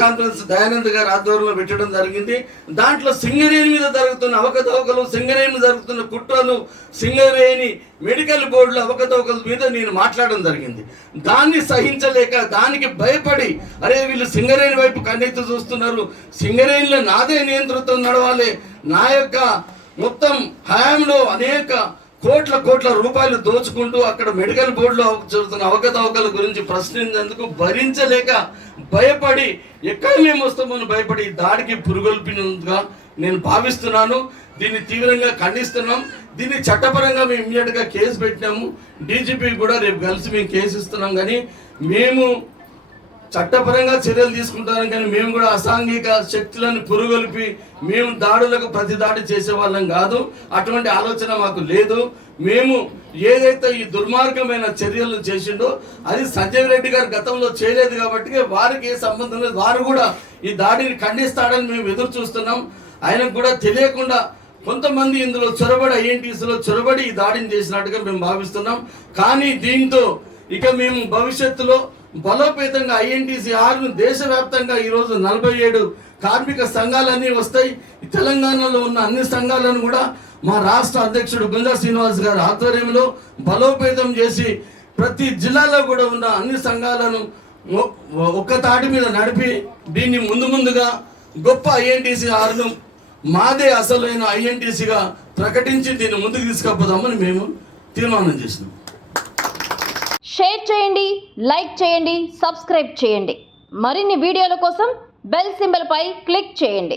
Conference Dayanand గారి ఆధ్వర్యంలో పెట్టడం జరిగింది. దాంట్లో సింగరేణి మీద జరుగుతున్న అవకతవకలు, సింగరేణి జరుగుతున్న కుట్రలు, సింగరేణి మెడికల్ బోర్డుల అవకతవకల మీద నేను మాట్లాడడం జరిగింది. దాన్ని సహించలేక, దానికి భయపడి, అరే వీళ్ళు సింగరేణి వైపు కన్నెత్తి చూస్తున్నారు, సింగరేణిలో నాదే నియంత్రణతో నడవాలి, నా యొక్క మొత్తం హయాంలో అనేక కోట్ల రూపాయలు దోచుకుంటూ అక్కడ మెడికల్ బోర్డులో జరుగుతున్న అవకతవకల గురించి ప్రశ్నించేందుకు భరించలేక, భయపడి, ఎక్కడ మేము వస్తామని భయపడి దాడికి పురుగొల్పినందుగా నేను భావిస్తున్నాను. దీన్ని తీవ్రంగా ఖండిస్తున్నాం. దీన్ని చట్టపరంగా మేము ఇమ్మీడియట్గా కేసు పెట్టినాము. డీజీపీ కూడా రేపు కలిసి మేము కేసు ఇస్తున్నాం. కానీ మేము చట్టపరంగా చర్యలు తీసుకుంటాం. కానీ మేము కూడా అసాంఘిక శక్తులను పురుగొల్పి మేము దాడులకు ప్రతి దాడి చేసే వాళ్ళం కాదు. అటువంటి ఆలోచన మాకు లేదు. మేము ఏదైతే ఈ దుర్మార్గమైన చర్యలు చేసిండో అది సంజయ్ రెడ్డి గారు గతంలో చేయలేదు కాబట్టి వారికి ఏ సంబంధం లేదు. వారు కూడా ఈ దాడిని ఖండిస్తాడని మేము ఎదురు చూస్తున్నాం. ఆయనకు కూడా తెలియకుండా కొంతమంది ఇందులో చొరబడి, ఐఎన్టీసీలో చొరబడి ఈ దాడిని చేసినట్టుగా మేము భావిస్తున్నాం. కానీ దీంతో ఇక మేము భవిష్యత్తులో బలోపేతంగా ఐఎన్టీసీ 6ను దేశవ్యాప్తంగా ఈరోజు 47 కార్మిక సంఘాలన్నీ వస్తాయి. తెలంగాణలో ఉన్న అన్ని సంఘాలను కూడా మా రాష్ట్ర అధ్యక్షుడు గుంజా శ్రీనివాస్ గారి ఆధ్వర్యంలో బలోపేతం చేసి ప్రతి జిల్లాలో కూడా ఉన్న అన్ని సంఘాలను ఒక్క తాటి మీద నడిపి దీన్ని ముందుగా గొప్ప ఐఎన్టీసీ 6ను మాదే అసలైన ఐఎన్టీసీగా ప్రకటించి దీన్ని ముందుకు తీసుకుపోదామని మేము తీర్మానం చేసినాం. షేర్ చేయండి, లైక్ చేయండి, సబ్స్క్రైబ్ చేయండి. మరిన్ని వీడియోల కోసం బెల్ సింబల్ పై క్లిక్ చేయండి.